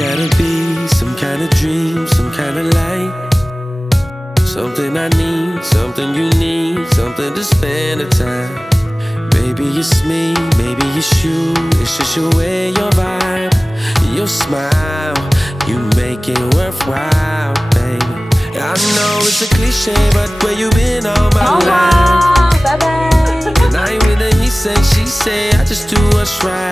gotta be some kind of dream, some kind of light. Something I need, something you need, something to spend the time. Maybe it's me, maybe it's you. It's just your way, your vibe, your smile. You make it worthwhile, baby. I know it's a cliche, but where you been all my life? Bye bye. And I ain't with a he said, she said, I just do what's right.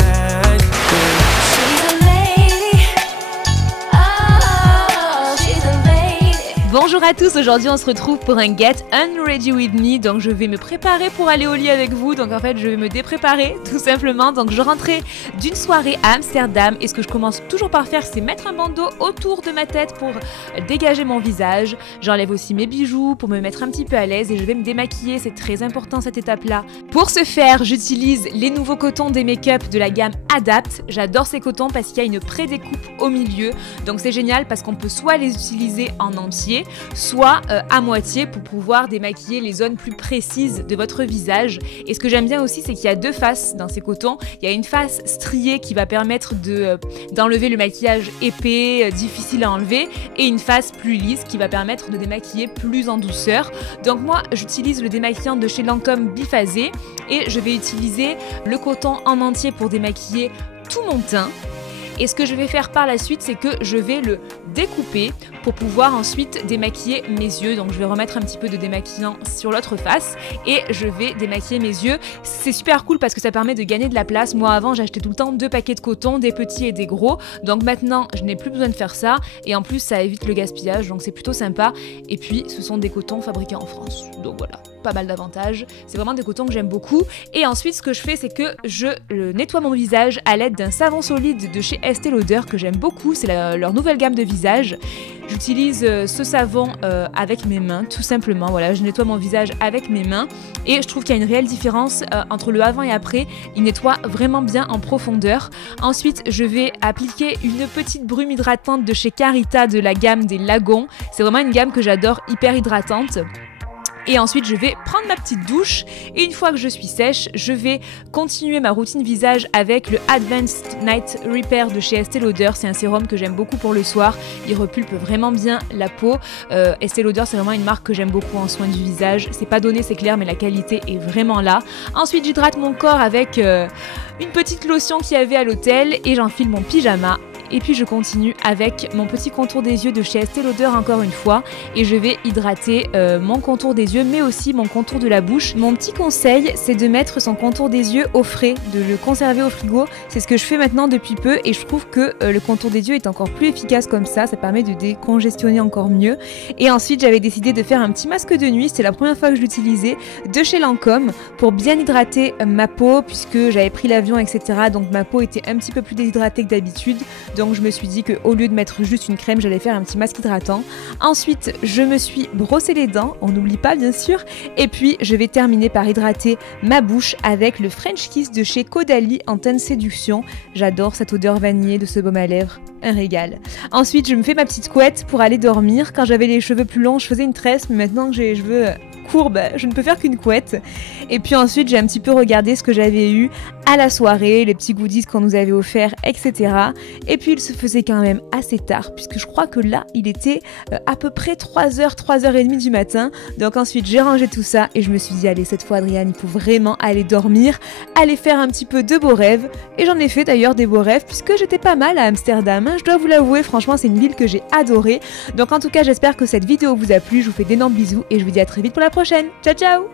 Bonjour à tous, aujourd'hui on se retrouve pour un Get Unready With Me, donc je vais me préparer pour aller au lit avec vous, donc en fait je vais me dépréparer tout simplement, donc je rentrais d'une soirée à Amsterdam et ce que je commence toujours par faire c'est mettre un bandeau autour de ma tête pour dégager mon visage, j'enlève aussi mes bijoux pour me mettre un petit peu à l'aise et je vais me démaquiller, c'est très important cette étape là. Pour ce faire j'utilise les nouveaux cotons des make-up de la gamme Adapt, j'adore ces cotons parce qu'il y a une pré-découpe au milieu, donc c'est génial parce qu'on peut soit les utiliser en entier, soit à moitié pour pouvoir démaquiller les zones plus précises de votre visage. Et ce que j'aime bien aussi, c'est qu'il y a deux faces dans ces cotons. Il y a une face striée qui va permettre d'enlever le maquillage épais, difficile à enlever, et une face plus lisse qui va permettre de démaquiller plus en douceur. Donc moi, j'utilise le démaquillant de chez Lancôme biphasé et je vais utiliser le coton en entier pour démaquiller tout mon teint. Et ce que je vais faire par la suite, c'est que je vais le découper pour pouvoir ensuite démaquiller mes yeux. Donc je vais remettre un petit peu de démaquillant sur l'autre face et je vais démaquiller mes yeux. C'est super cool parce que ça permet de gagner de la place. Moi avant, j'achetais tout le temps 2 paquets de coton, des petits et des gros. Donc maintenant, je n'ai plus besoin de faire ça. Et en plus, ça évite le gaspillage, donc c'est plutôt sympa. Et puis, ce sont des cotons fabriqués en France. Donc voilà, pas mal d'avantages. C'est vraiment des cotons que j'aime beaucoup. Et ensuite, ce que je fais, c'est que je nettoie mon visage à l'aide d'un savon solide de chez Estée Lauder que j'aime beaucoup. C'est leur nouvelle gamme de visage. J'utilise ce savon avec mes mains, tout simplement. Voilà, je nettoie mon visage avec mes mains et je trouve qu'il y a une réelle différence entre le avant et après. Il nettoie vraiment bien en profondeur. Ensuite, je vais appliquer une petite brume hydratante de chez Carita de la gamme des Lagons. C'est vraiment une gamme que j'adore, hyper hydratante. Et ensuite, je vais prendre ma petite douche et une fois que je suis sèche, je vais continuer ma routine visage avec le Advanced Night Repair de chez Estée Lauder. C'est un sérum que j'aime beaucoup pour le soir. Il repulpe vraiment bien la peau. Estée Lauder, c'est vraiment une marque que j'aime beaucoup en soins du visage. C'est pas donné, c'est clair, mais la qualité est vraiment là. Ensuite, j'hydrate mon corps avec une petite lotion qu'il y avait à l'hôtel et j'enfile mon pyjama. Et puis je continue avec mon petit contour des yeux de chez Estée Lauder encore une fois et je vais hydrater mon contour des yeux mais aussi mon contour de la bouche. Mon petit conseil c'est de mettre son contour des yeux au frais, de le conserver au frigo. C'est ce que je fais maintenant depuis peu et je trouve que le contour des yeux est encore plus efficace comme ça permet de décongestionner encore mieux. Et ensuite j'avais décidé de faire un petit masque de nuit, c'est la première fois que je l'utilisais, de chez Lancôme pour bien hydrater ma peau puisque j'avais pris l'avion etc. Donc ma peau était un petit peu plus déshydratée que d'habitude. Donc je me suis dit qu'au lieu de mettre juste une crème, j'allais faire un petit masque hydratant. Ensuite, je me suis brossé les dents, on n'oublie pas bien sûr. Et puis, je vais terminer par hydrater ma bouche avec le French Kiss de chez Caudalie en teinte séduction. J'adore cette odeur vanillée de ce baume à lèvres, un régal. Ensuite, je me fais ma petite couette pour aller dormir. Quand j'avais les cheveux plus longs, je faisais une tresse, mais maintenant que j'ai les cheveux courbe, je ne peux faire qu'une couette. Et puis ensuite, j'ai un petit peu regardé ce que j'avais eu à la soirée, les petits goodies qu'on nous avait offerts, etc. Et puis, il se faisait quand même assez tard, puisque je crois que là, il était à peu près 3h, 3h30 du matin. Donc ensuite, j'ai rangé tout ça et je me suis dit, allez, cette fois, Adriane, il faut vraiment aller dormir, aller faire un petit peu de beaux rêves. Et j'en ai fait d'ailleurs des beaux rêves, puisque j'étais pas mal à Amsterdam. Je dois vous l'avouer, franchement, c'est une ville que j'ai adorée. Donc en tout cas, j'espère que cette vidéo vous a plu. Je vous fais d'énormes bisous et je vous dis à très vite pour la prochaine. Ciao, ciao!